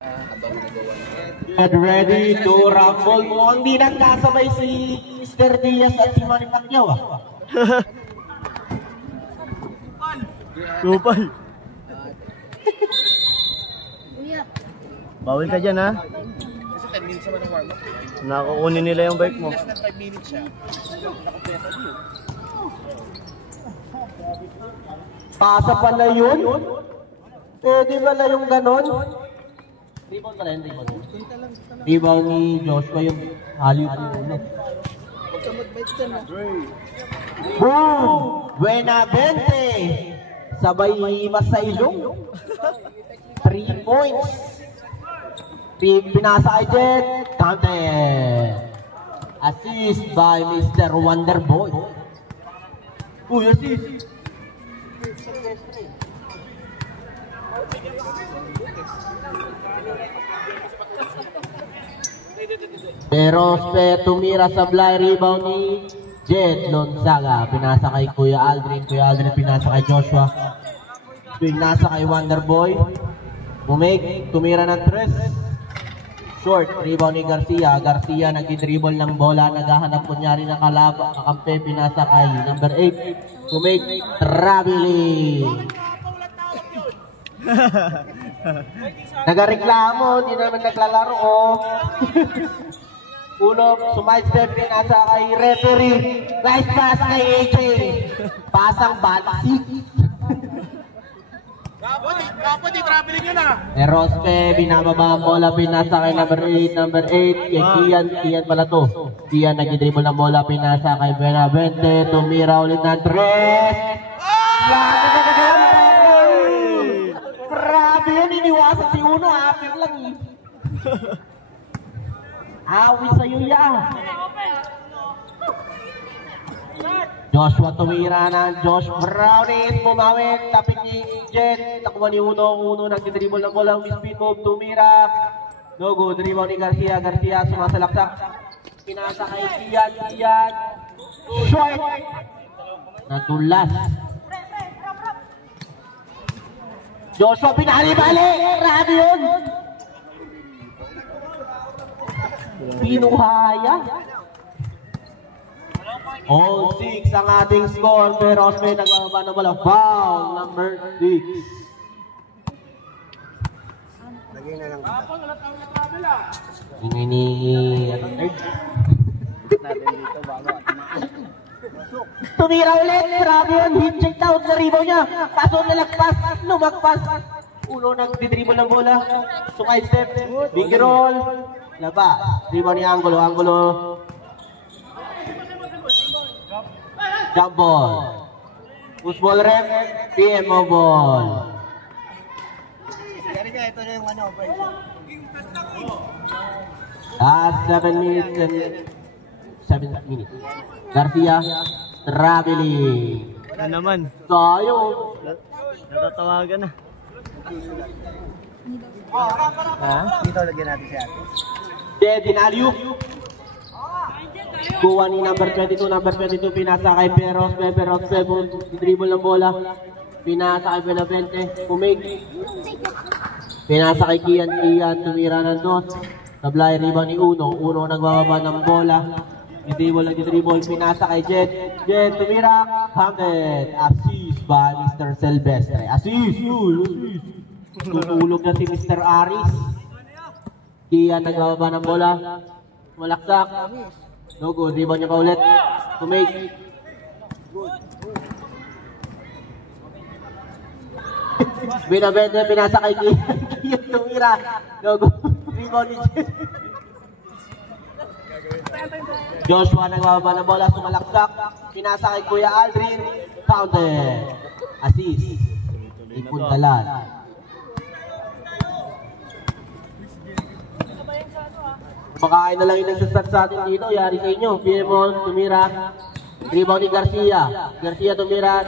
Get ready to rumble. Mukhang di nagkasabay si Mr. Diaz at si Manny Pacquiao Kupal. Bawal ka dyan, ha? Kasi 10 minutes naman ang warm-up. Nakukunin nila yung bike mo. 5 minutes siya. Pasa pala yun? Pwede pala yung ganon? Rebound pala yun, rebound. Rebound ni Joshua yung halip yung ulo. Boom! Buena 20! Sabay sa ilong. 3 points. Pinasa kay Jet. Counted. Assist by Mr. Wonderboy. Uy, assist. Pero tumira sa fly rebound ni Jet Lonzaga. Pinasa kay Kuya Aldrin. Kuya Aldrin pinasa kay Joshua. Pinasa kay Wonderboy. Tumira ng 3. Short, rebound ni Garcia. Garcia nag-dribble ng bola. Naghahanap kunyari ng kakampi. Pinasa kay number 8. Traveling. Nagareklamo. Hindi naman naglalaro. Ulo, sumide-step. Pinasa kay referee. Nice pass kay AJ. Pasang batsik. Kapag di traveling yun Erospe, binababa ang bola, pinasa kay number 8, kay Kian pala to. Kian nag-dribble ng bola, pinasa kay Benavente, tumira ulit ng 3. Grabe yun, iniwasan si Uno, apir lang eh. Awit sa'yo yan. Joshua tumira ng Josh Brownies, bumawit, tapik ni Jet, takuha ni Uno nag-dribble ng bola, speed move, tumira, no good, rebound ni Garcia, sumasalaksak, pinasa kay Kian, short, natulas. Joshua pinali-bali, grabe yun, pinuhaya. All 6 ang ating score, pero Osme nagbaba na bola. Foul number 6. Lagay na lang. Ingay ni tumira ulit, grabe yun, hit check out na rebound niya, kaso nalagpas, lumagpas. Uno nag-dribble ng bola, sukay step, big roll, labas, rebound ni Angulo. Jump ball. Push ball rep. PMO ball. Ito na yung operation. 7 minutes and 7 minutes. Garcia. Traveling. Wala naman. Tayo. Natatawagan na. Dito lagyan natin si ate. Dinaliu. Kuha ni number 22, pinasa kay Perospe, dribble ng bola, pinasa kay Benavente, pinasa kay Kian, tumira ng 2, tablay rebound ni Uno nagbababa ng bola, dribble, pinasa kay Jet, tumira, hammed, assist by Mr. Silvestre, assist, tutulog na si Mr. Aris, Kian nagbababa ng bola, malaksak, no good, rebound niya pa ulit. Benavente, pinasa kay Kian, tumira. No good, rebound ni Joshua nagbababa ng bola, sumalaksak. Pinasa kay Kuya Aldrin, counted. Assist. Ipundalan. Makain na lang yung nagsastat sa atin dito. Yari sa inyo. Piemont, tumira. Rebound ni Garcia. Tumira.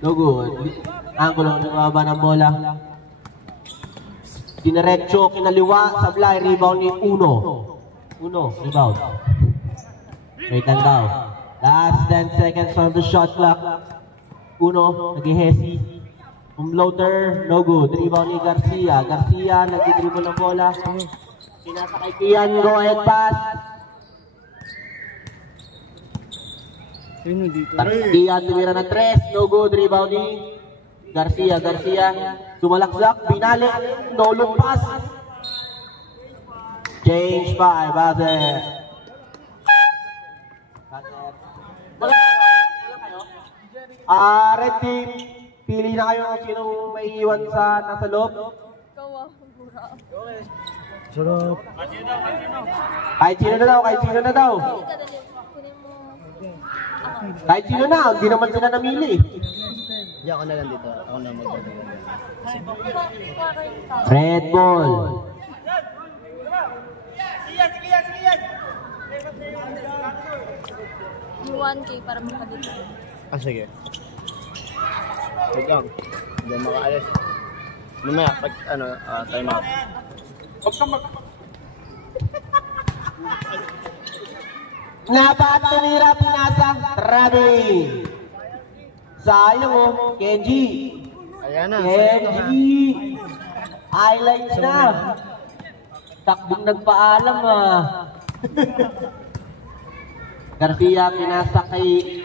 No good. Angulo, nagbaba ng bola. Diniretso, kinaliwa. Sablay, rebound ni Uno, rebound. Wait lang daw. Last 10 seconds on the shot clock. Uno, nag-hesi. Floater, no good. Rebound ni Garcia. Garcia, nagdidribble ng bola. Pinasa kay Kian, go ahead pass. Sino dito? Kian, tumira ng 3, no good. Rebound ni Garcia. Sumalaksak, pinali, no look pass. Change 5, base. Wala kayo? Red team, pili na kayo kung sinong may iwan sa nasa loob. Sarap. Kahit sino na daw. Kahit sino na, hindi naman sila namili. Hindi ako na lang dito. Ako na magdadala. Red ball. Yung 1K para makadito. Ah, sige. Wait lang. Hindi ako makaalis. Mamaya, pag time out. Napat tumira, pinasa, Rabi. Sayang oh, Kenji. Ayan na. Kenji. Highlights na. Takbong nagpaalam ah. Garcia, pinasa kay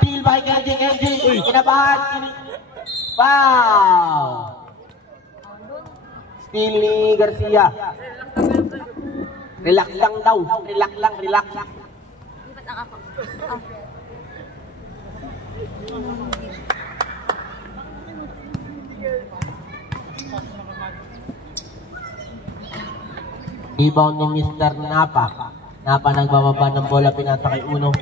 steal by Kenji. Kinabahan. Foul. Steal ni Garcia. Relax lang daw. Relax. Lipat lang ako. Rebound ni Mr. Napa. Napa nagbababa ng bola, pinasa kay Uno.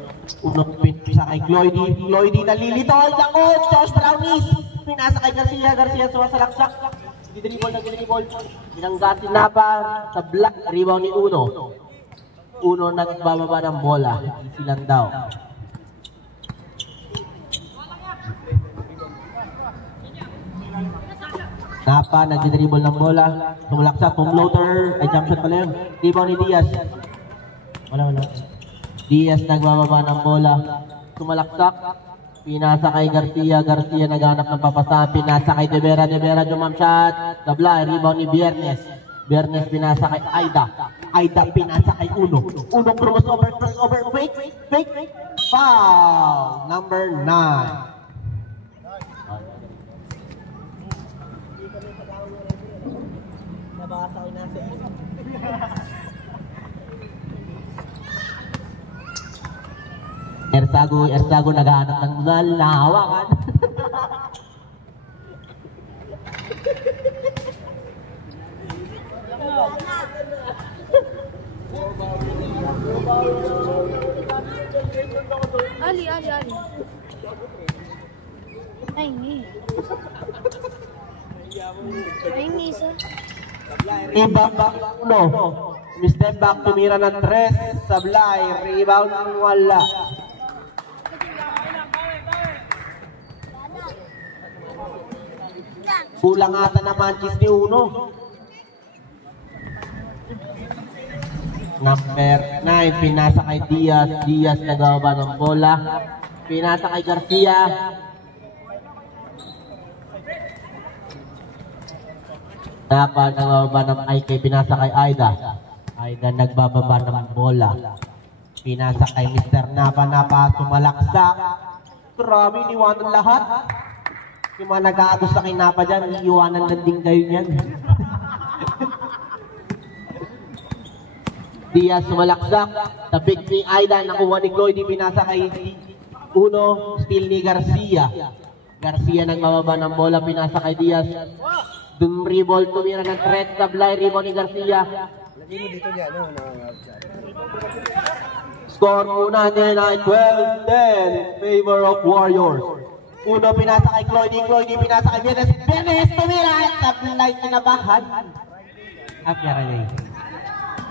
Uno pinasa kay Cloydy nalilito. Ako, Josh Brownies. Pinasa kay Garcia sumasalaksak. Nagdribble. Binanggatin Napa sa block. Rebound ni Uno. Uno nagbababa ng bola. Isilan daw. Napa, nagdidribble ng bola. Sumalaksak, floater. Ay, jump shot pala yun. Rebound ni Diaz. Wala. Diaz nagbababa ng bola. Sumalaksak. Pinasa kay Garcia. Garcia naghanap ng papasa. Pinasa kay De Vera jump shot. Tabla, rebound ni Biernes. Biernes pinasa kay Aida. Aida pinasa kay Uno. Uno crossover. Fake. Foul. Number 9. Nabasa ko na siya. Ersago naghahanap ng udal na hawakan. Ali. Ay, ni sir. Ibang Uno. Step back, tumira ng 3. Sablay, rebound, wala. Kulang ata na manchis ni Uno. Number 9, pinasa kay Diaz. Diaz nagawaba ng bola. Pinasa kay Garcia. Napa nagawaba ng IK. Pinasa kay Aida. Aida nagbababa ng bola. Pinasa kay Mr. Napa sumalaksak. Grabe, iniwanan lahat. Yung mga nag-aagos sa kay Napa dyan, iiwanan lang din kayo niyan. Diaz sumalaksak. Tabig ni Aida, nakuha ni Cloydy. Pinasa kay Uno. Steal ni Garcia. Garcia nagbababa ng bola. Pinasa kay Diaz. Dumribol, tumira ng threat. Sablay, rebound ni Garcia. Score muna din ay 12-10 favor of Warriors. Uno pinasa kay Cloydy pinasa kay Bienes tumira. Sablay, kinabahan. Akyara.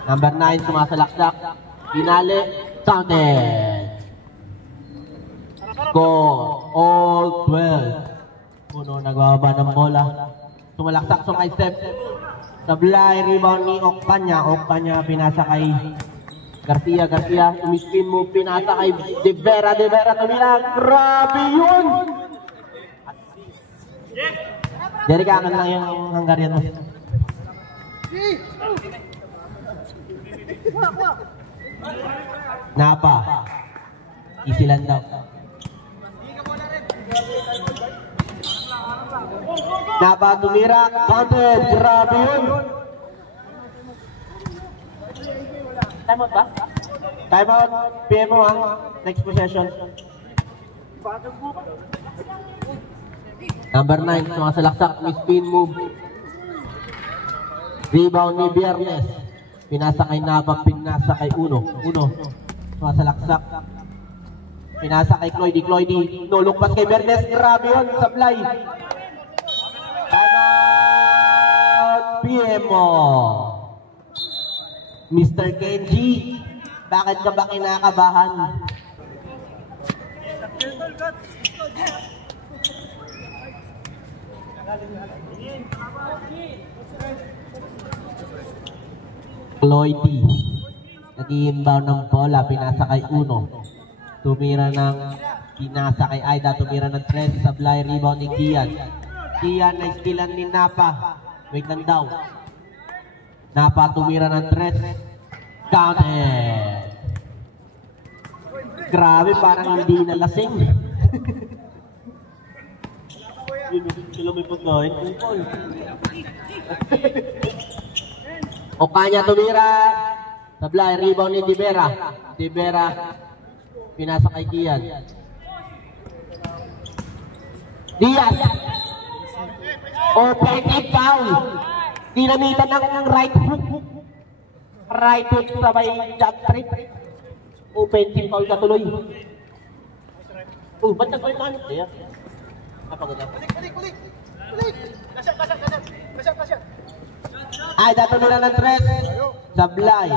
Number 9, sumasalaksak. Pinali, counted. Score, all 12. Uno nagbababa ng bola. Sumalaksak sa kay Steph. Sablay, rebound ni Okpanya pinasa kay Garcia. Umiskin mo, pinasa kay De Vera tumira. Grabe yun! Derek, akin lang yung Hungarian mo. Napa. Easy lang daw. Napa tumira. Counted. Grabe yun. Time out ba? Time out. PM mo ha. Next possession. Number 9. Mga salaksak. May spin move. Rebound ni Biernes. Pinasa kay Napa. Pinasa kay Uno. Mga salaksak. Pinasa kay Cloydy. Nulungpas kay Biernes. Grabe yun. Sablay. Time out. PM mo. Mr. Kenji, bakit ka ba kinakabahan? Cloydy, nag-i-inbound ng bola, pinasa kay Uno. Tumira ng pinasa kay Aida, tumira ng Tres, sablay, rebound ni Kian. Kian na istilan ni Napa. Wait lang daw. Napa tumira ng Tres. Counted. Grabe, parang hindi na lasing. Sila may pagkain. O kanya tumira. Sablay, rebound ni Divera. Pinasa kay Kian. Diaz. Offensive foul. Dinamitan ng right hook. Right hook sabay jump trip. Offensive foul ka tuloy. Ba't nag-balik ka? Kaya? Napaganda. Balik. Kasya. Ay, datuloy na ng Tres. Sablay.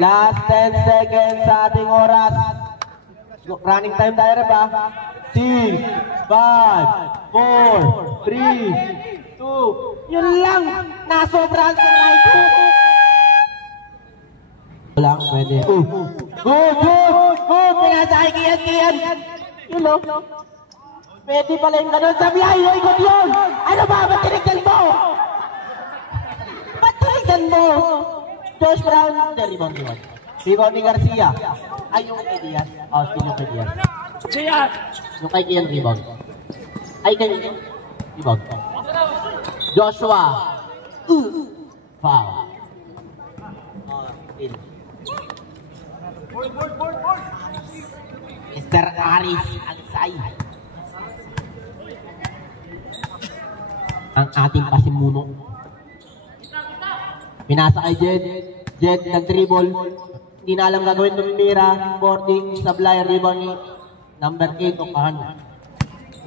Last 10 seconds sa ating oras. Running time tayo rin ba? 6, 5, 4, 3, 2. Yun lang. Nasobrahan sa right hook. Walang pwede. Good. Pinasa kay Kian. Yun o. Pwede pala yung ganun. Sablay, ikot yun. Ano ba? Ba't tinignan mo? Josh Brown. Rebound ni Garcia. Ay, yung kay Diaz. Still yung kay Diaz. Yung kay Kian rebound. Ay, kay rebound. Joshua. Foul. Still. Mr. Aris Agsay. Ang ating pasimuno. Pinasa kay Jed nag-dribble. Hindi na alam gagawin tumira. Boarding, sablay, rebound ni number 8 Okahan.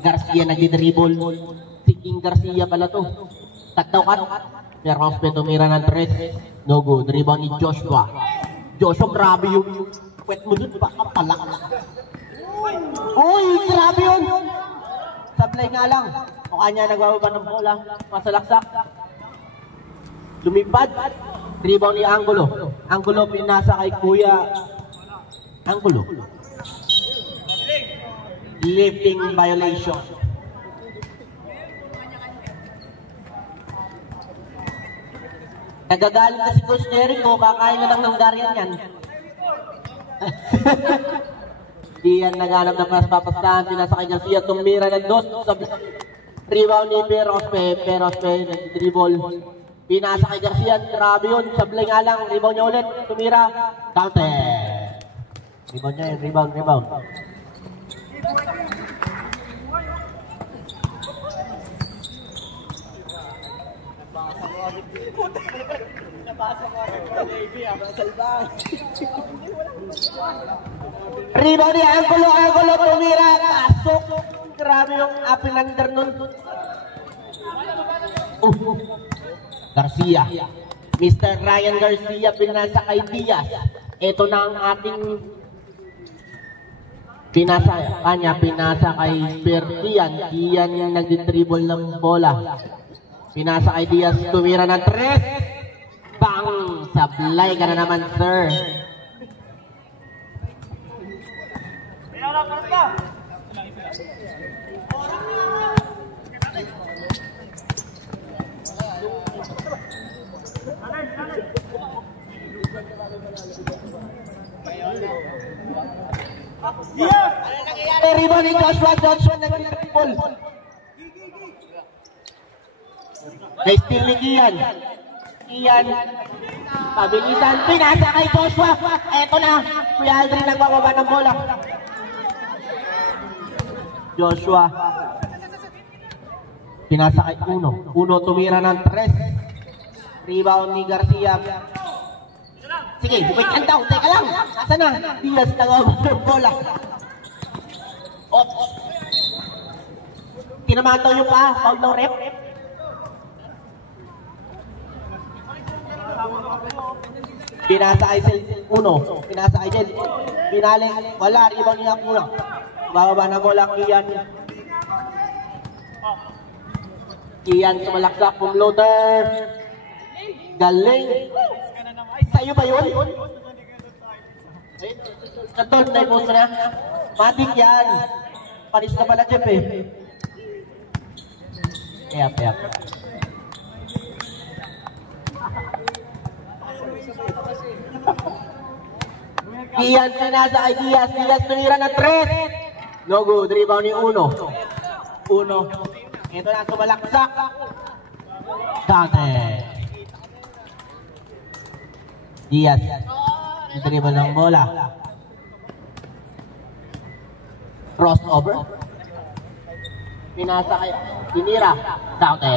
Garcia nag-dribble. King Garcia pala to. Takdaw ka. Pero Hospe tumira ng 3. No good. Rebound ni Joshua. Grabe yung kwet mo dun. Baka pala. Uy, grabe yun. Sablay nga lang. O kanya nagbababa ng bola. Masalaksak. Lumipad. Rebound ni Angulo pinasa kay Kuya Angulo. Lifting violation. Nagagalit na si Coach Jericho, kakain na lang ng Darian yan. Di yan naghanap ng mas papastahan, pinasa kay Garcia, tumira ng dos. Rebound ni Perospe, nag-dribble. Pinasa kay Garcia, grabe yun, sablay nga lang, rebound niya ulit, tumira, counted. Rebound niya yun, rebound. Rebound ni Angulo, tumira, pasok. Grabe yung apinander nun. Garcia. Mr. Ryan Garcia pinasa kay Diaz. Ito na ang ating pinasa kay Kian. Kian yung nag-dribble ng bola. Pinasa kay Diaz, tumira ng 3. Bang! Sablay ka na naman, sir. Rebound ni Joshua nag-triple. Na-steal ni Kian. Pabilisan, pinasa kay Joshua. Eto na, Kuya Aldrin nagbababa ng bola. Joshua. Pinasa kay Uno tumira ng 3. Rebound ni Garcia. Sige, wait lang daw, teka lang. Asa na? Diaz nagbababa ng bola. Tinamato yung pa, foul ng rep. Pinasa kay Uno, pinasa kay Jed. Pinaling, wala, rebound niya Uno. Bababa na bola, Kian sumalaksak, pumloader. Galing. Sa'yo ba yun? Katol, na-post mo na. Matik yan. Paris na pala, Jeff eh. Kaya. Kian pinasa kay Diaz. Diaz tumira na 3. No good. Rebound ni Uno. Ito na sumalaksak. Dante. Diaz. Dribble ng bola. Crossover. Pinasa kay Dinira. Dante.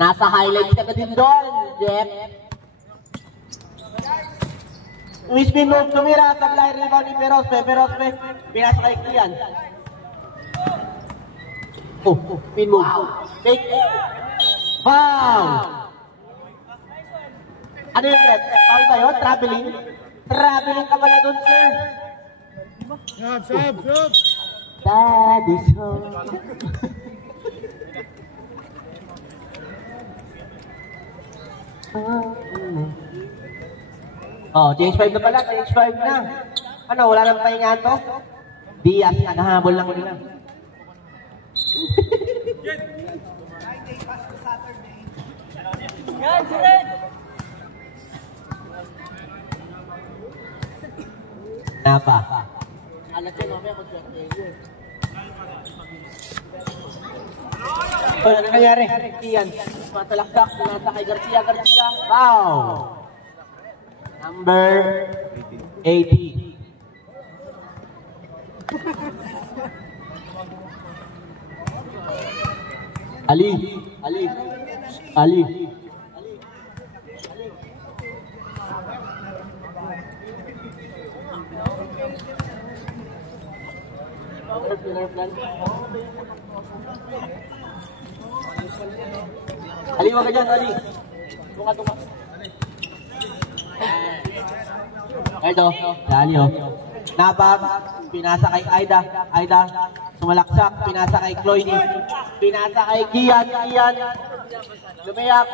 Nasa highlights ka na din doon, Jeff. Spin move, tumira, supply rebound ni Perospe, pinasa kay Kian. Spin move, take, foul! Ano yung red? Foul ba yun? Traveling? Traveling ka pala dun, sir. Sub. That is home. Change 5 na pala, change 5 na. Ano, wala nang pahinga to? Diaz, nakahabol lang nila. Napa. Alas yan, mamaya kung swerte yun. Ano nangyari? Kian, matalakdak, nasa kay Garcia. Wow! Number 80. Ali. Ali, wag ka dyan, Ali. Tunga. Ito, Ali, Napak, pinasa kay Aida, sumalaksak, pinasa kay Cloydy, pinasa kay Kian, lumiyak,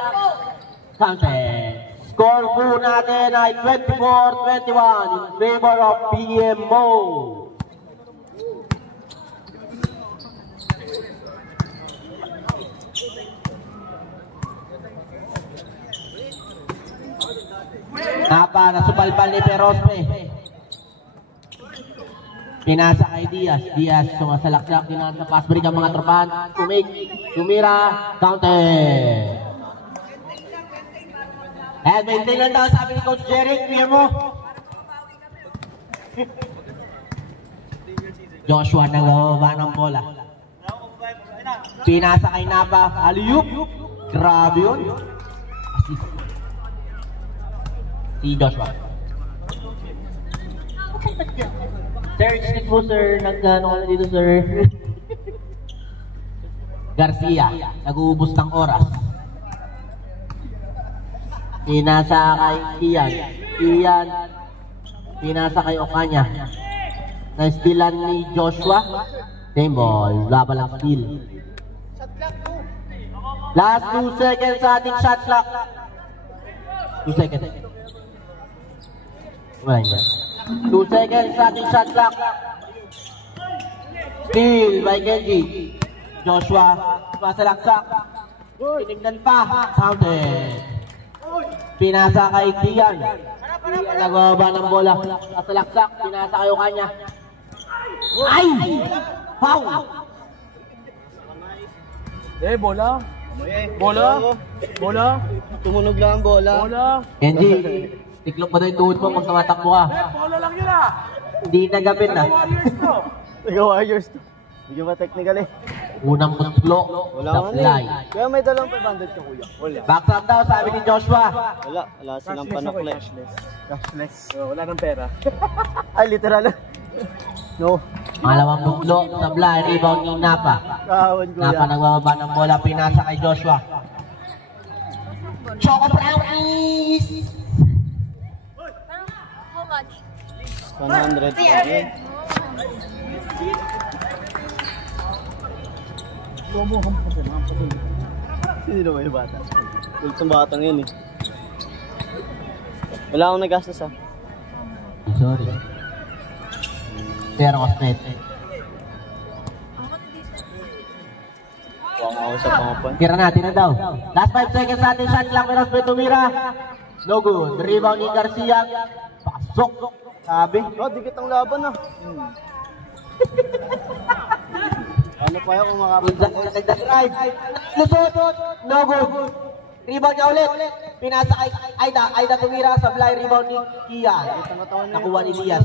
counted. Score po natin ay 24-21 in favor of PMO. Napa, nasupalpal ni Perospe. Pinasa kay Diaz, sumasalaksak din sa pass break ang mga tropahan. Tumira, counted. And maintain lang daw, sabi ni Coach Jeric, clear mo. Joshua nagbababa ng bola. Pinasa kay Napa, alley-oop. Grabe yun. Si Joshua. Sir, excuse mo sir, nag-ano ka na dito sir. Garcia, nag-uubos ng oras. Pinasa kay Kian, pinasa kay Okanya. Na-stealan ni Joshua. Same ball, wala pa lang steal. Last 2 seconds sa ating shot clock. 2 seconds. Wala yun. 2 seconds sa ating shot clock. Steal by Kenji. Joshua, masalaksak. Tinignan pa. Counted. Pinasa kay Kian. Nagbaba ng bola. Kasalaksak, pinasa kayo kanya. Ay! Foul! Bola. Bola. Bola. Tumunog lang ang bola. Bola. Enji, tiklop mo daw yung tuhod mo kung tumatakbo ka. Bola lang yun ah. Hindi nagapit na. Warriors to. Taga Warriors to. Hindi ba technical eh? Unang putlo, Wala nga na supply. eh. Kaya may dalang 500 ka kuya. Wala. Backstab daw, sabi ni Joshua. Wala. Wala silang panukle. Cashless. Wala nang pera. Ay, literal. No. Malawang putlo, supply, rebound ni Napa. Kawan kuya. Napa nagbababa ng bola, pinasa kay Joshua. Choco Brownies! How much? 100 again. Sino ba yung bata? Kulit ng batang yun eh. Wala akong nagastos ah. Sorry. Pero Cosmet. Huwag ako sa pangapan. Tira na daw. Last 5 seconds natin, shot lang pero Cosmet tumira. No good. Rebound ni Garcia. Pasok. Sabi. Oh, dikit ang laban ah. Ano pa yung Minsan kumakapit? na nagdadrive. Lusot. No good. Rebound niya ulit. Pinasa kay Aida. Aida tumira. Sablay. Rebound ni Kian. Nakuha ni Diaz.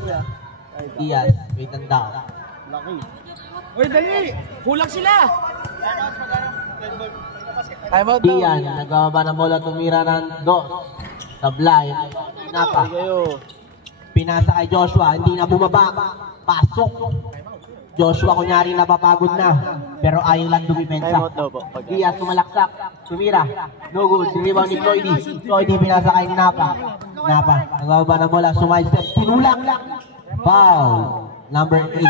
Diaz. Wait and down. Laki. Uy, dali. Kulang sila. Time out daw. Diaz. Nagbababa ng bola. Tumira ng dos. Sablay. Napa. Hindi kayo. Pinasa kay Joshua. Hindi na bumaba. Pasok. Joshua kunyari napapagod na. Pero ayaw lang Time dumipensa. out daw po. Pag Diaz tumalaksak. Tumira. No good. Rebound ni Floydy. Floydy pinasa kay Napa. Napa. Nagbababa ng bola. Sumay step. Tinulak. Foul. Number 8.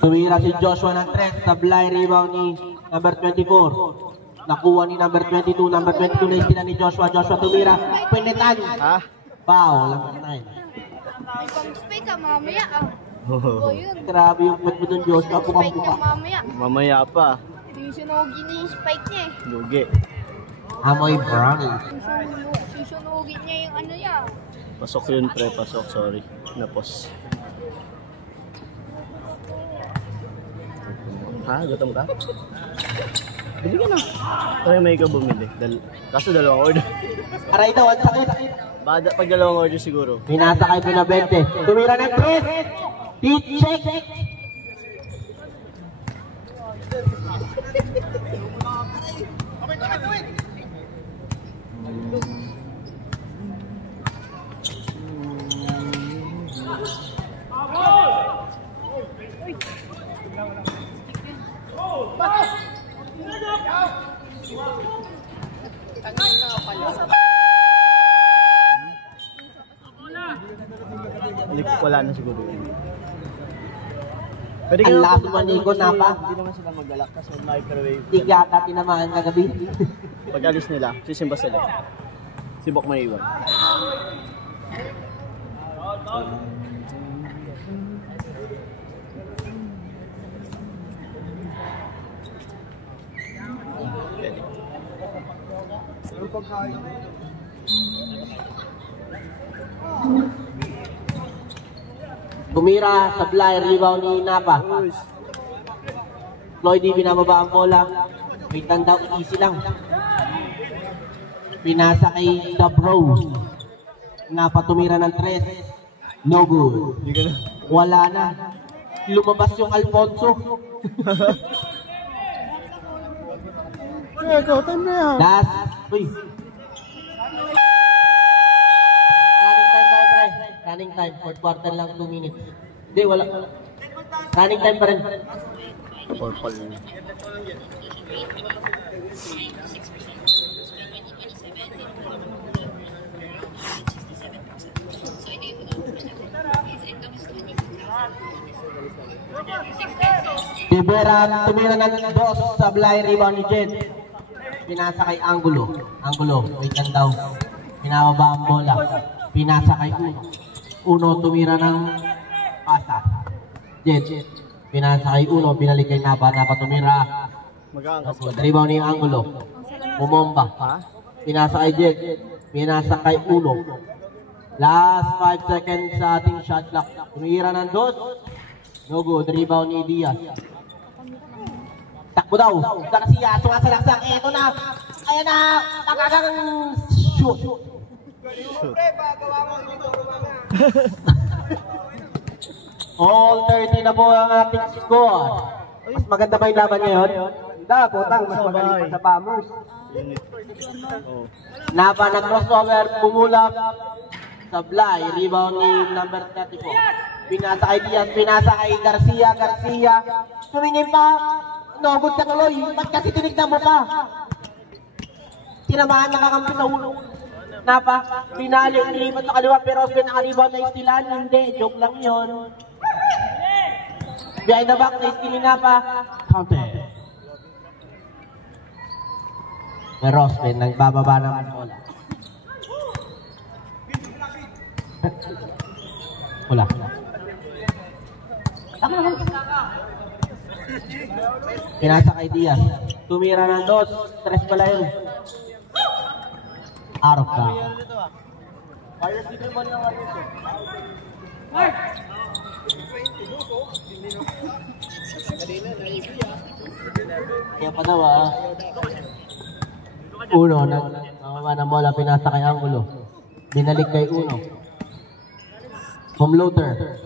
Tumira si Joshua ng 3. Sablay rebound ni number 24. Nakuha ni number 22. Number 22 na sila ni Joshua. Joshua tumira. Pinitan. Ha? Foul. Number 9. Spike ka mamaya ah. O yun. Grabe yung pwede mo dun, Joshua. Spike ka Puka-puka. mamaya. Mamaya pa. Susunugin niya yung spike niya eh. Lugi. Amoy brownie. Susunugin niya yung ano niya. Pasok yun pre. Pasok. Sorry. Napos. Ha? Gutom ka? Bili ka na. Try may ka bumili. Kaso dalawang order. Aray daw, ang sakit. Pag dalawang order siguro. Pinasa kay Pinabente. Tumira ng 3. Deep check. Wala na siguro. Pwede Ang naman lakas manikot na pa. Hindi naman sila maglalak kasi microwave. Hindi yata tinamaan kagabi. Pag alis nila, sisimba sila. Sibok may iwan. Tumira, sablay, rebound ni Napa. Floydy binababa ang bola. May tanda, easy lang. Pinasa kay Dabro. Napa tumira ng 3. No good. Hindi ka na. Wala na. Lumabas yung Alfonso. Kaya ikaw, time na yan. Last. Uy. Running time tayo, pre. Running time. Fourth quarter lang, 2 minutes. Hindi, wala. Running time pa rin. Purple. Tibera tumira ng 2. Sablay, rebound ni Jed. pinasa kay Angulo. Angulo, wait lang daw. Pinababa ang bola. Pinasa kay Uno. Uno tumira ng pasa. Jed, pinasa kay Uno, pinalik kay Napa. Napa tumira. Mag-aangkas ka. Rebound ni Angulo. Bumomba. Pinasa kay Jed. Pinasa kay Uno. Last 5 seconds sa ating shot clock. Tumira ng dos. No good. Rebound ni Diaz. Takbo daw. Garcia, sumasalaksak. Eto na. Ayan na. Nakakang shoot. All 30 na po ang ating score. Mas maganda ba yung laban ngayon? Hindi, putang. Mas magaling pa sa Bombers. Oh. Napa na crossover, pumulap. Sablay, rebound ni number 34. Pinasa kay Diaz, pinasa kay Garcia. Garcia, tumingin pa. No, good ka tuloy. Ba't kasi tinignan mo pa? Tinamaan nakakampi sa ulo. Napa, pinali, iniipat sa kaliwa, pero pinaka-rebound na istilan. Hindi, joke lang yun. Behind the back, na-steal ni Napa. Counted. Pero Rospen, nagbababa ng bola. Wala. Pinasa kay Diaz. Tumira ng dos. Tres pala yun. Arok ka. Kaya pa daw Uno, nagmamaba ng bola, pinasa kay Angulo. Binalik kay Uno. Floater.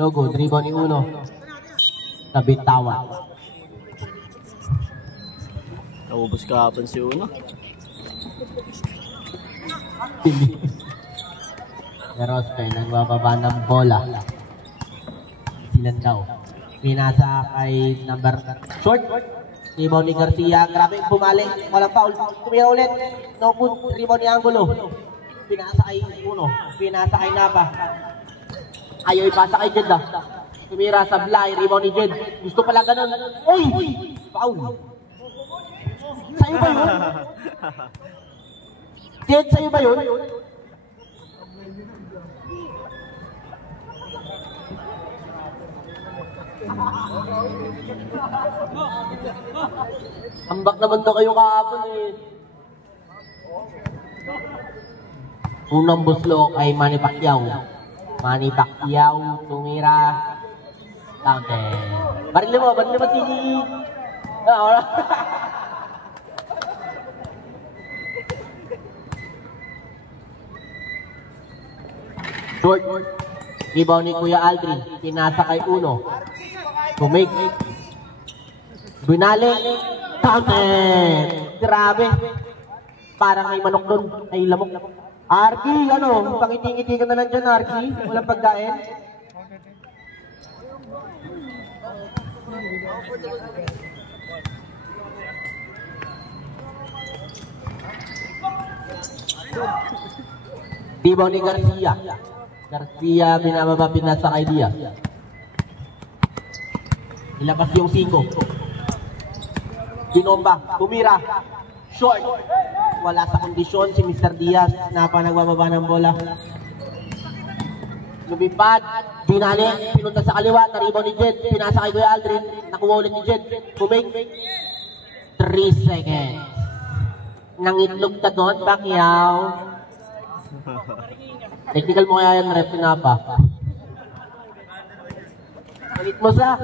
No good. Rebound ni Uno. Tabitawan. Naubos kahapon si Uno. Pero Spain, nagbababa ng bola. Silan daw. Pinasa kay number short. Rebound ni Garcia. Grabe, bumalik. Walang foul. Tumira ulit. No good. Rebound ni Angulo. Pinasa kay Uno. Pinasa kay Napa. Ayaw ipasa kay Jed. Tumira sa Blay. Rebound ni Jed. Gusto pala ganun. Uy! Foul. Sa'yo ba yun? Jed, sa'yo ba yun? Ambak naman daw kayo kahapon eh. Unang buslo ay Manny Pacquiao. Manny Pacquiao, tumira. Counted. Barili mo si... Short. Rebound ni Kuya Aldrin. Pinasa kay Uno. Tumig. Binali. Counted. Grabe. Parang may manok doon. Ay lamok. Arky, ano? Pangiti-ngiti ka na lang dyan, Arky. Walang pagkain. Rebound ni Garcia. Garcia, binababa, pinasa kay Diaz. Ilabas yung 5. Binomba, tumira. Short. Wala sa kondisyon si Mr. Diaz. Napa nagbababa ng bola. Lumipad. Binali. Pinunta sa kaliwa. Naribaw ni Jed. Pinasa kay Kuya Aldrin. Nakuha ulit ni Jed. Kumig. 3 seconds. Nangitlog ka doon, Pacquiao. Technical mo kaya yan, ref ni Napa. Ulit mo sa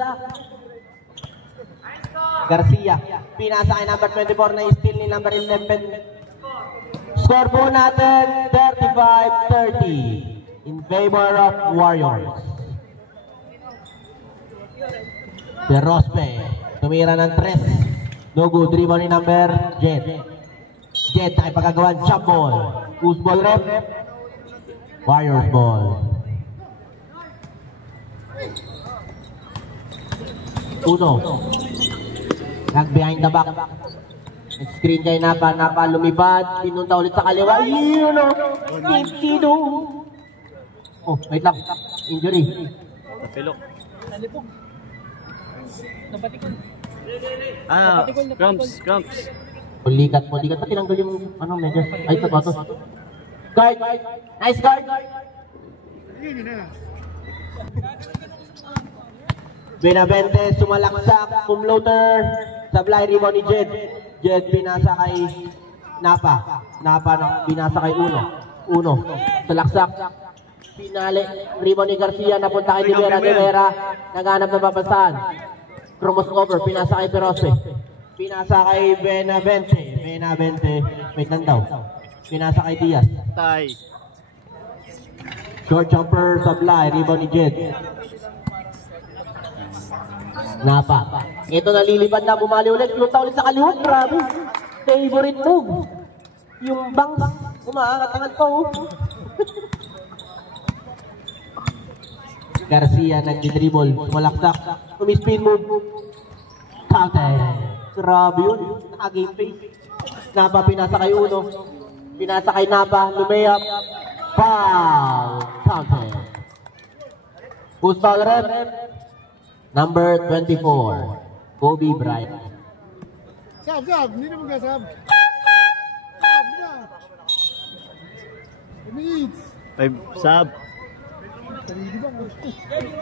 Garcia. Pinasa kay number 24 na steal ni number 11. Score po natin 35-30 in favor of Warriors. De Rospe tumira ng 3. No good. Rebound ni number Jed. Jed nakipagagawan. Jump ball. Who's ball rep? Warriors ball. Uno. Nag behind the back. Screen kay Napa. Napa lumipad. Pinunta ulit sa kaliwa. Yun o. 52. Oh, wait lang. Injury. Napilok. Ah, cramps. Pulikat. Ba't tinanggal yung, ano, medyo, ay, ito. Guard! Nice guard! Benavente, sumalaksak, kumloater, sablay rebound ni Jed. Jed, pinasa kay Napa. Pinasa kay Uno. Salaksak. Pinali, rebound ni Garcia, napunta kay Rivera, naghanap na babasahan. Crossover, pinasa kay Perospe. Pinasa kay Benavente, wait lang daw. Pinasa kay Diaz. Tay. Short jumper, sablay, rebound ni Jed. Napa. Ito nalilipad na, bumali ulit. Lunta ulit sa kaliwat, grabe. Favorite move. Yung bangs, umaangat-angat pa, oh. Garcia nag-dribble, sumalaksak, spin move. Counter. Grabe yun, naka-game face. Napa, pinasa kay Uno. Pinasa kay Napa, lumayap. Foul. Counter. Who's foul rep? Number 24, Kobe Bryant. Sab, hindi naman ka sab. Needs. 5 sub.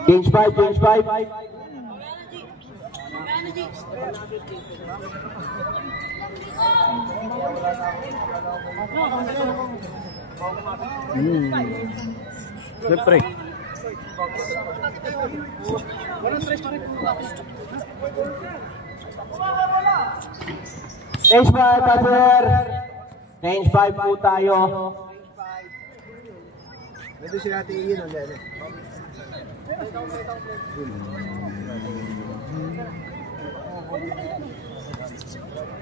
Change 5. Siyempre. Change 5, passer. Change 5 po tayo. Ito si Ate Ian ang lalo.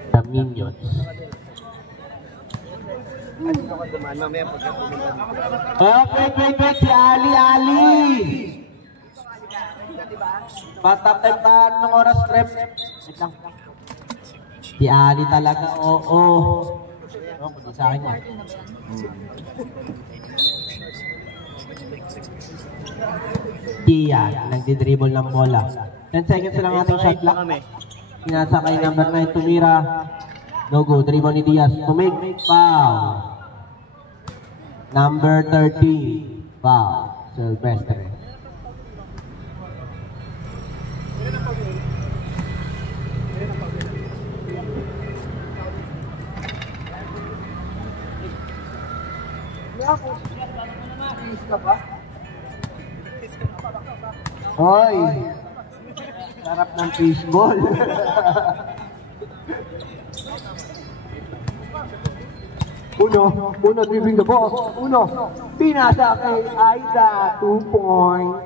The Minions. Wait. Si Ali. Patapembahan ng oras rep. Wait lang. Si Ali talaga, oo. Kundi sa akin yan. Diyan, nagdi-dribble ng bola. 10 seconds lang ating shot clock. Pinasa kay number 9, tumira. No go, dribble ni Diaz. Tumig, foul. Number 13, foul. Sylvester. Hoy! Sarap ng fishball. Uno dribbling the ball. Uno, pinasa kay Aida, 2 points.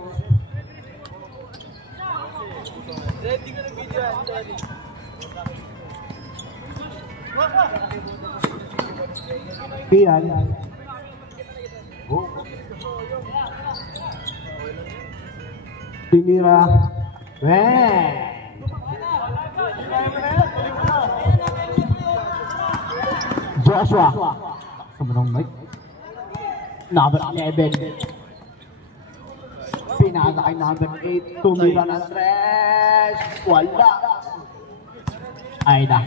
Pian. Tinira. Joshua. Sumunong Mike. Number 11. Pinasa kay number 8. Tumira ng 3. Wala. Aida.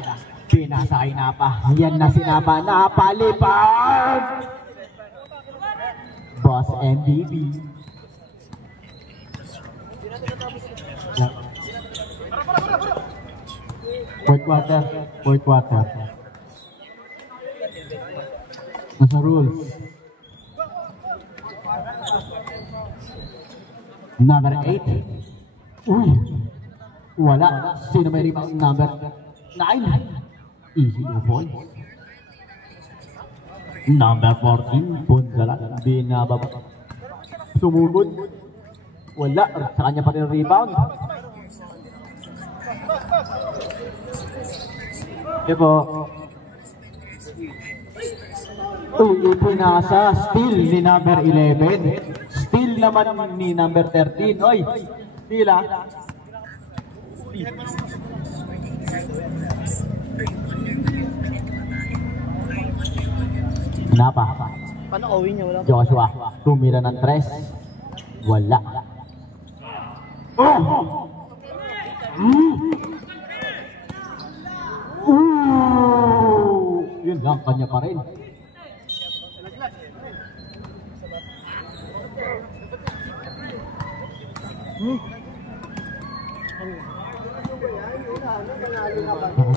Pinasa kay Napa. Yan na si Napa. Napalipad. Boss MDB. Fourth quarter. Nasa rules. Number 8. Uy. Wala. Sino may rebound? Number 9. Easy no ball. Number 14. Punzala. Binababa. Sumugod. Wala. Sa kanya pa rin rebound. Ito. Pinasa. Steal ni number 11. Steal naman ni number 13. Oy. Pila. Napa. Paano kawin niya? Wala. Joshua. Tumira ng 3. Wala. Oh! talagang kanya pa rin.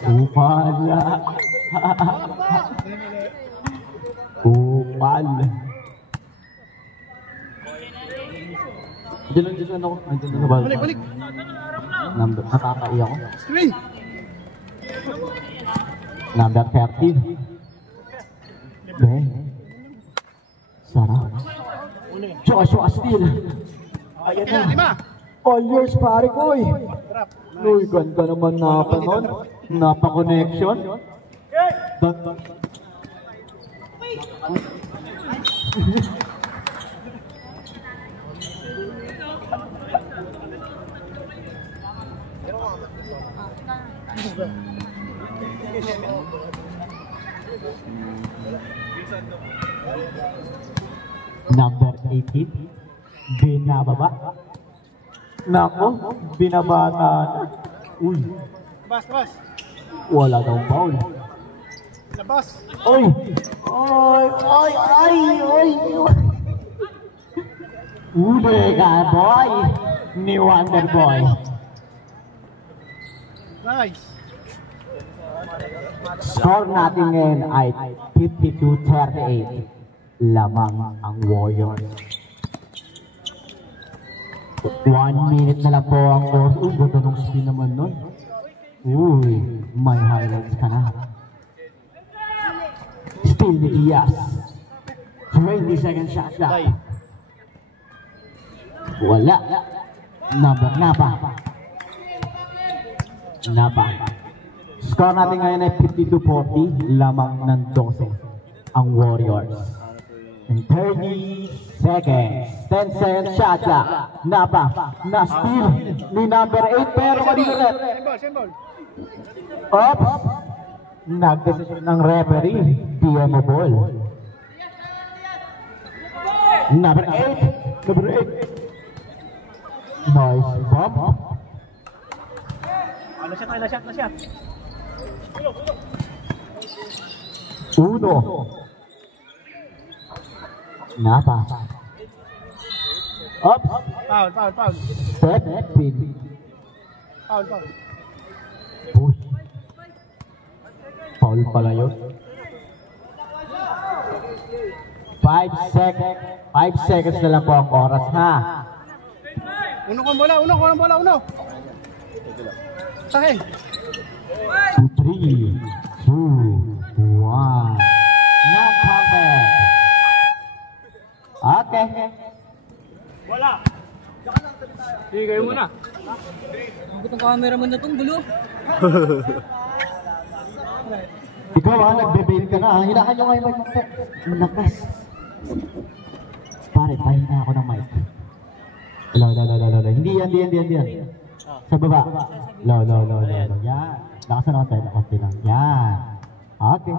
Kupal. Kupal. Diyan ako. Nandiyan na sa balik. Balik. Natakai ako. Screen. Number 13. Ben. Sarap. Joshua Steele. Ayan na. Kaya 5. All yours, pare ko eh. Uy, ganda naman napa nun. Napa-connection. Number 18. Binababa. Nako, binabata na. Uy, Labas. wala daw foul. Labas. Oy! Oy! Uli ka, boy! Ni Wonder Boy. Nice. Score natin ngayon ay 52-38. Lamang ang Warriors. 1 minute na lang po ang oras. Uy, ganda nung spin naman nun. Uy, may highlights ka na. Still ni Diaz. 20 second shot clock. Wala. Naba. Score natin ngayon ay 52-40. Lamang ng 12 ang Warriors. In 30 seconds. 10 seconds shot clock. Naba. Na-steal ni number 8 pero maliit. Symbol. Oops! Nag-decision ng referee. PMO ball. Number 8. Nice bump. Na shot. Uno. Napa. Oops! Foul. Set pin. Foul. Uy. Foul pala yun. 5 seconds na lang po ang oras ha. Uno ko ang bola. Sakay. 3, 2, 1. Not counted. Okay. Sige, kayo muna. Ang camera mo na itong gulo. Ikaw nagbe-bait ka na. Hinahan nyo ngayon mic. Malakas. Pare, pahina ako ng mic. Low. Hindi yan. Sa baba. Low. Yan. Lakasan ako tayo. Konti lang. Yan. Okay.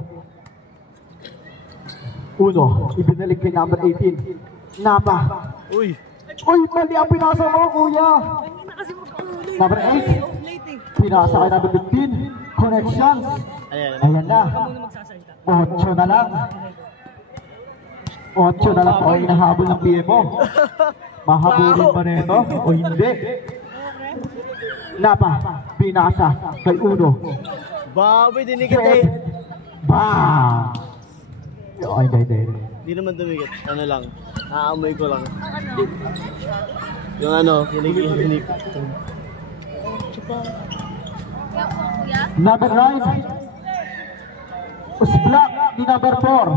Uno. Ibinalik kay number 18. Napa. Uy, Mali ang pinasa mo, kuya. Number 8. Pinasa kay number 15. Connections. Ayan na. 8 na lang. 8 na lang po ang hinahabol ng PMO. Mahabulin ba nito o hindi? Napa, pinasa kay Uno. baboy, dinikit eh. Bang! Hindi. Hindi naman dumikit. Ano lang, aamoy ko lang. Yung ano, kinig. Number 9. Usblak di number 4.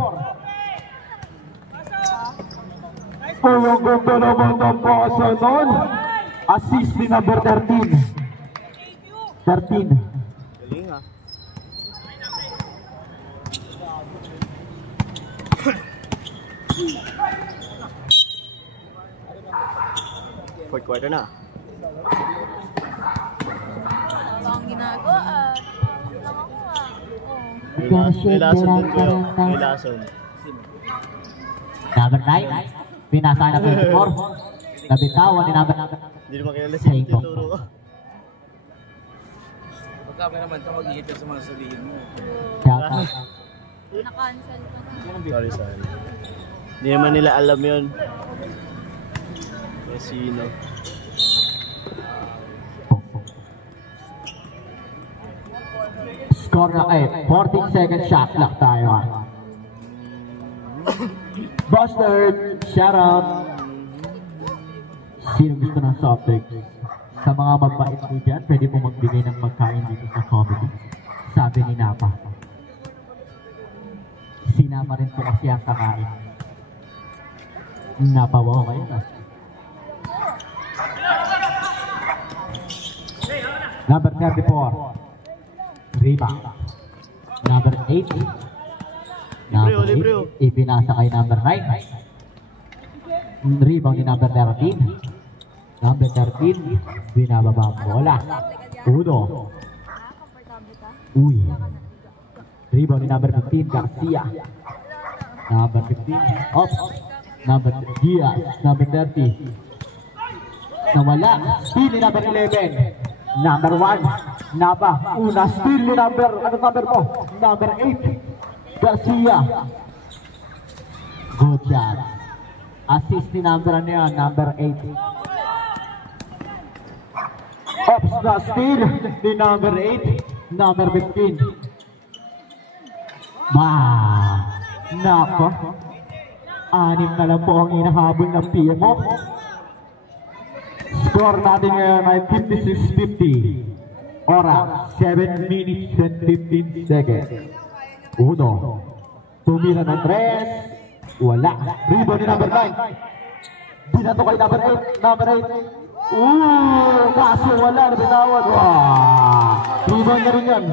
Ang ganda naman ng pasa nun. Assist ni number 13. 13. Galing ha. Fourth quarter na. Ang ginagawa May lason din kayo. May lason. Number 9. Pinasa na 24. Nabitawan ni number. Hindi naman kilala si Tituro ko. Pagka naman ito, mag-iit ka sa mga sabihin mo. Shout out. Na-cancel ko. Sorry, sorry. Hindi naman nila alam yun. Kung sino. Score na kayo. 14 second shot clock tayo. Buster, shout out. Sino gusto ng soft drinks? Sa mga mabait po dyan, pwede po magbigay ng pagkain dito sa comedy. Sabi ni Napa. Sinama rin po kasi ang kakain. Napawaw kayo na. Number 34. Rebound. Number 8. Number 8. Ipinasa kay number 9. Rebound ni number 13. Number 13, binababa ang bola. Uno. Uy. Rebound ni number 15, Garcia. Number 15, off. Number Diaz, number 30. Nawala. Steal ni number 11. Number 1, Napa. Una, steal ni number, ano number mo? Number 8, Garcia. Good shot. Assist ni number ano yan? Number 8. Ops na steal ni number 8, number 15. Nako. 6 na lang po ang inahabol ng PMO. Score natin ngayon ay 56-50. Oras, 7 minutes and 15 seconds. Uno. Tumira ng 3. Wala. Rebound ni number 9. Binato kay number 8. Number 8. Kaso wala na bitawan. Rebound na rin yan.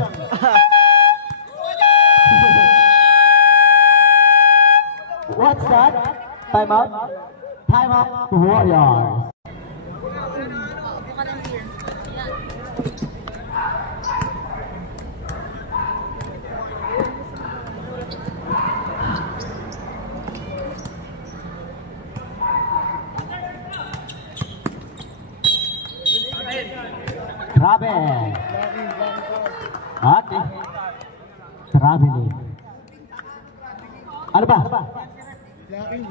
What's that? Time out? Time out. Warriors. Grabe. Okay. Traveling. Ano ba?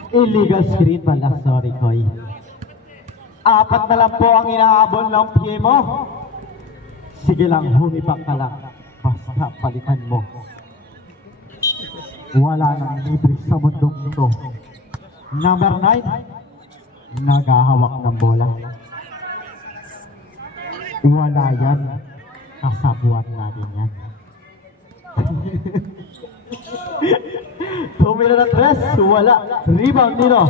Illegal screen pala. Sorry, Koy. 4 na lang po ang inaabol ng PMO. Sige lang, humipak ka lang. Basta palitan mo. Wala nang libre sa mundong ito. Number 9. Nagahawak ng bola. Wala yan. Kasabuan natin yan. Tumira ng 3. Wala. Rebound dito.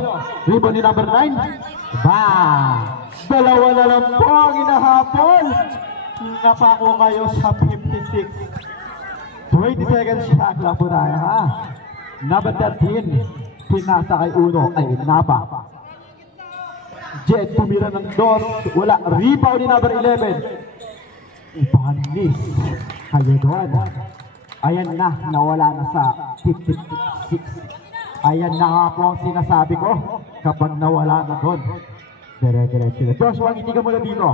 Rebound ni number 9. Dalawa na lang po ang inahabol. Napako kayo sa 56. 20 seconds shot lang po tayo, ha? Number 13. Pinasa kay Uno. Ay, Napa. Jet tumira ng 2. Wala. Rebound ni number 11. Ipanis. Kayo doon. Ayan na. Nawala na sa 56. Ayan na nga po ang sinasabi ko. Kapag nawala na doon. Dire-diretso. Joshua, hindi ka muna dito.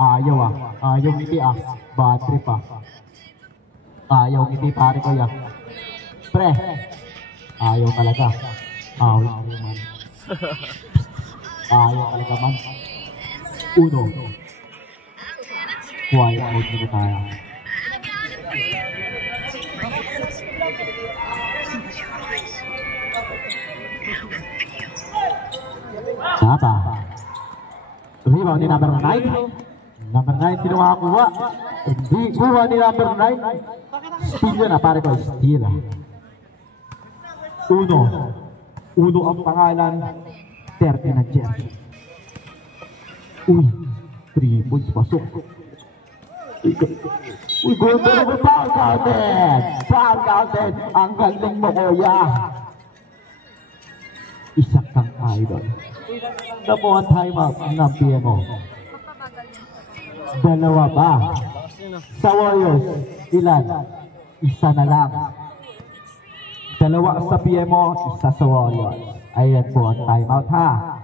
Ayaw Ayaw ngiti Bad trip Ayaw ngiti pare ko yan. Pre. Ayaw talaga. Ayaw man. Ayaw talaga man. Uno. Quiet mode muna tayo. Sapa. Rebound ni number 9. Number 9 sino makakuha? Hindi kuha ni number 9. Steal na pare ko. Steal. Uno. Uno ang pangalan. 30 na jersey. Uy. 3 points pasok. Uy, goal na naman. Foul counted. Foul counted. Ang galing mo, kuya. Isa kang idol. Na po ang timeout ng PMO. Dalawa ba? Sa Warriors, ilan? Isa na lang. Dalawa sa PMO, isa sa Warriors. Ayan po ang timeout, ha?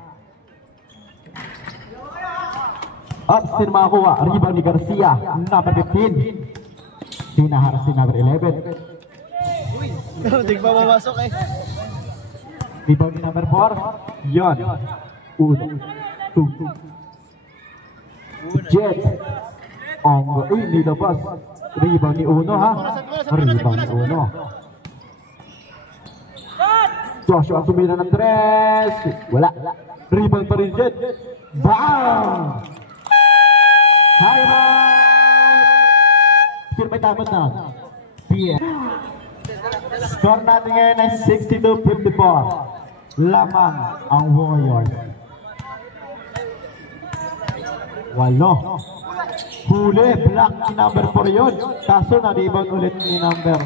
Up, sino makakuha? Rebound ni Garcia, number 15. Pinaharas si number 11. Di pa mamasok eh. Rebound ni number 4. Yon. 1, 2. Jet. Uy, nilabas. Rebound ni Uno ha. Rebound ni Uno. Joshua tumira ng 3. Wala. Rebound pa rin Jet. Bang! Timeout! Sino may tamad na? PM. Score natin ngayon ay 62-54. Lamang ang Warriors. 8. Huli, block ni number 4 yun. Kaso na-rebound ulit ni number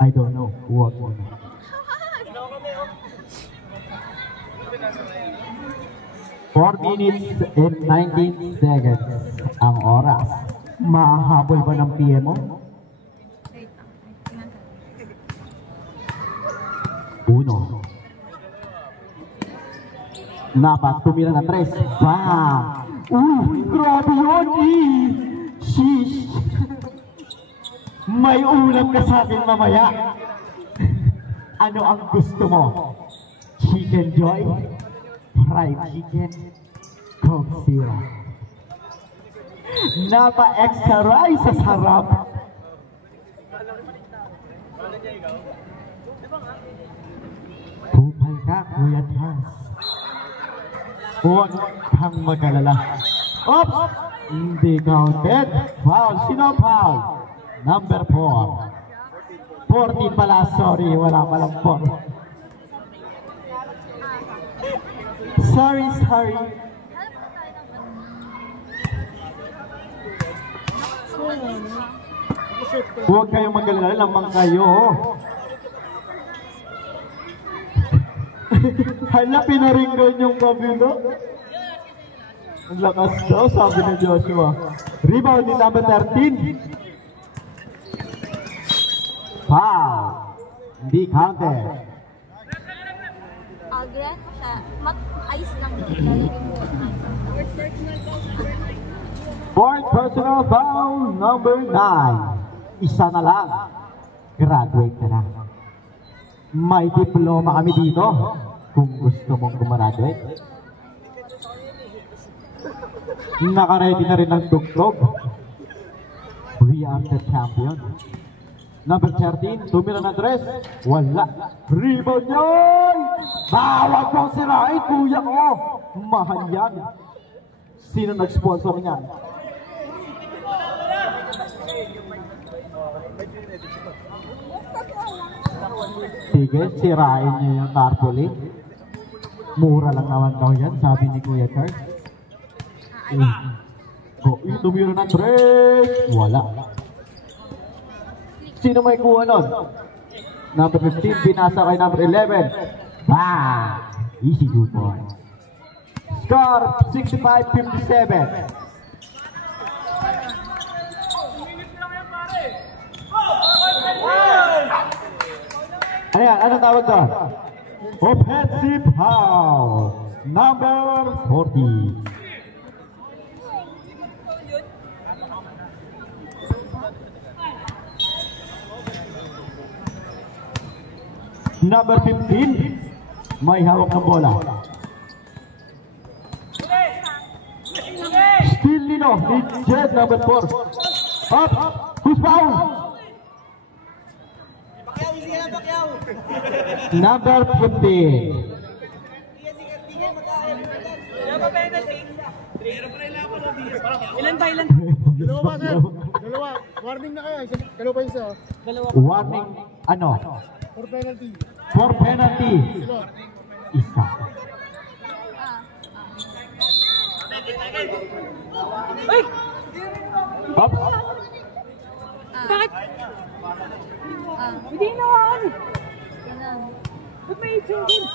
I don't know. What? 4 minutes and 19 seconds ang oras. Mahahabol ba ng PMO? Uno. Napat, tumira na 3. Bang! Grabe yun! Sheesh! May ulam ka sa akin mamaya. Ano ang gusto mo? Chicken Joy? Fried chicken? Coke Zero? Napa-extra rice sa sarap. Kupal ka, Kuya Tans. Huwag kang mag-alala. Oops! Hindi counted. Foul. Sino ang foul? Number 4. 14 pala. Sorry, wala palang 4. Sorry. Huwag kayong mag-alala. Lamang kayo. Hala, pinaringgan yung kabilo. Ang lakas daw, sabi ni Joshua. Rebound ni number 13. Foul. Hindi counted. Agret ko siya. Ice lang. Fourth personal foul, number 9. Isa na lang. Graduate ka na. May diploma kami dito. Kung gusto mong gumraduate. Naka-ready na rin ang tugtog. We are the champion. Number 13, tumira na 3. Wala. Rebound yun! Bawag pong sirain, kuya ko! Mahal yan. Sino nag-sponsor niyan? Sige, sirain niyo yung tarpaulin. Mura lang naman daw yan, sabi ni Kuya Charles. Tumira na 3. Wala. Sino may kuha nun? Number 15, pinasa kay number 11. Bang! Easy 2 points. Score, 65-57. Ayan, anong tawag doon? Offensive foul. Number 40. Number 15, may hawak ng bola. Still Lino, ni Jed, number 4. Up, who's foul? Number 15. Ilan ba? Dalawa pa, sir. Dalawa. Warning na kaya. Dalawa pa isa. Warning, ano? For penalty. For penalty. Isa. Ay! Up. Bakit? Hindi nawakan. Ba't may 18 games?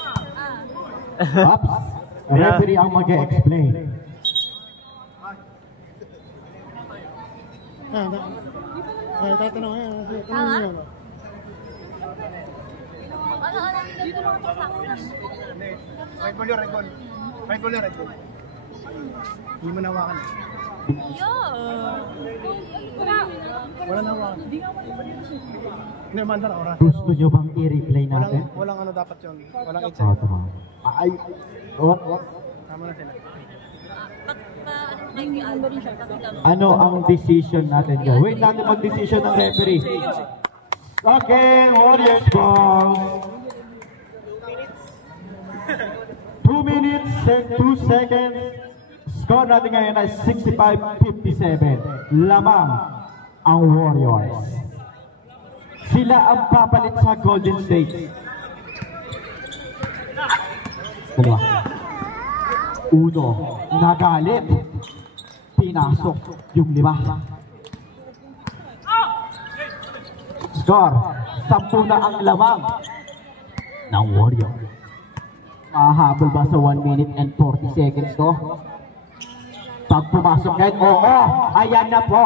Up. Referee ang mag-explain. Tatanong ngayon. Dito lang ito sa akin. Red ball yun, red ball. Red ball yun, red ball. Hindi mo nawakan. Wala na hawakan. Hindi, mandar oras. Gusto nyo bang i-replay natin? Walang ano dapat yun. Walang Oh, itself. tama. Ay, what? Tama na sila. Ano ang decision natin dyan? Wait natin mag-decision ng referee. Okay, Warriors ball. 2 minutes and 2 seconds. Score natin ngayon ay 65-57. Lamang ang Warriors. Sila ang papalit sa Golden State. Dalawa. Uno, nagalit. Pinasok yung 5. Score, 10 na ang lamang ng Warriors. Mahabol ba sa 1 minute and 40 seconds to? Pag pumasok ngayon, oo, ayan na po.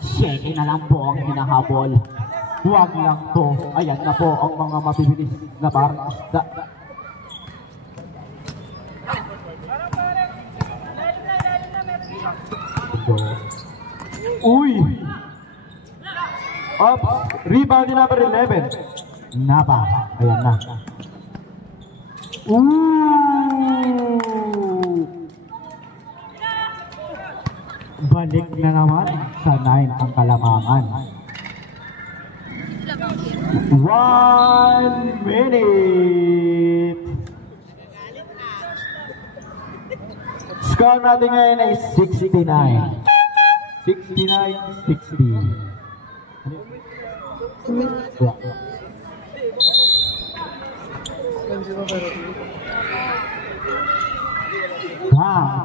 7 na lang po ang hinahabol. Huwag lang to. Ayan na po ang mga mabibilis na barista. Uy! Up! Rebound ni number 11. Napa. Ayan na. Ooh! Balik na naman sa 9 ang kalamangan. 1 minute. Score natin ngayon ay 69. 69-60.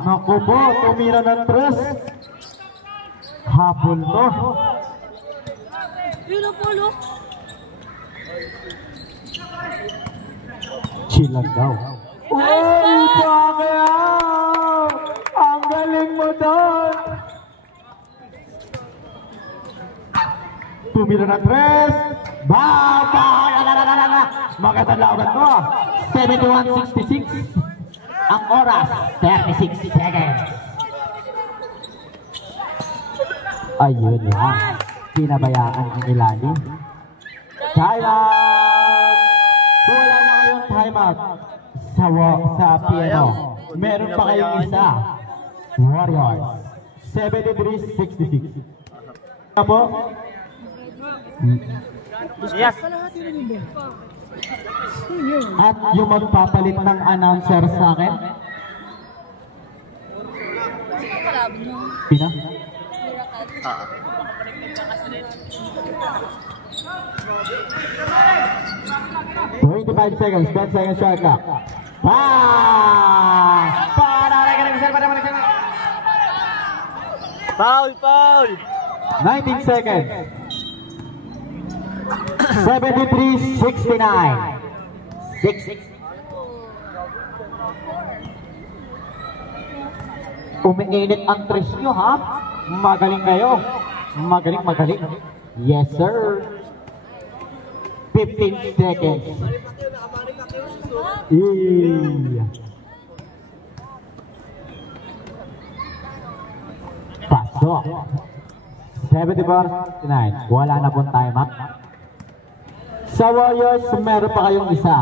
Naku po, tumira ng 3. Habol to. Chill lang daw. Uy, Pacquiao! Ang galing mo doon! Tumira ng 3. Baba! Magandang laban mo. 71-66. Ang oras, 36 seconds. Ayun lang. Pinabayaan ang ilalim. Timeout! Wala na kayong timeout sa piano. Meron pa kayong isa. Warriors. 73-66. Apo? Yes. At yung magpapalit ng announcer sa akin? Pina? 25 seconds, 10 seconds shot clock. Foul, foul. 19 seconds. 73-69. 6. Umiinit ang tres nyo, ha? Magaling kayo. Magaling. Yes, sir. 15 seconds. Pasok. 74-69. Wala na pong time up. Sa Warriors, meron pa kayong isa.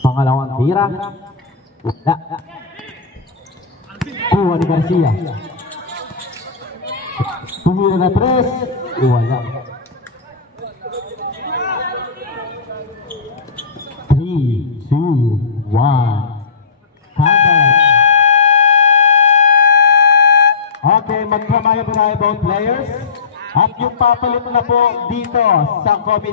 Pangalawang tira. Wala. Kuha ni Garcia. Tumira na 3. Wala. 3, 2, 1. Counter. Okay, magkamayo po tayo both players. At yung papalit na po dito sa COVID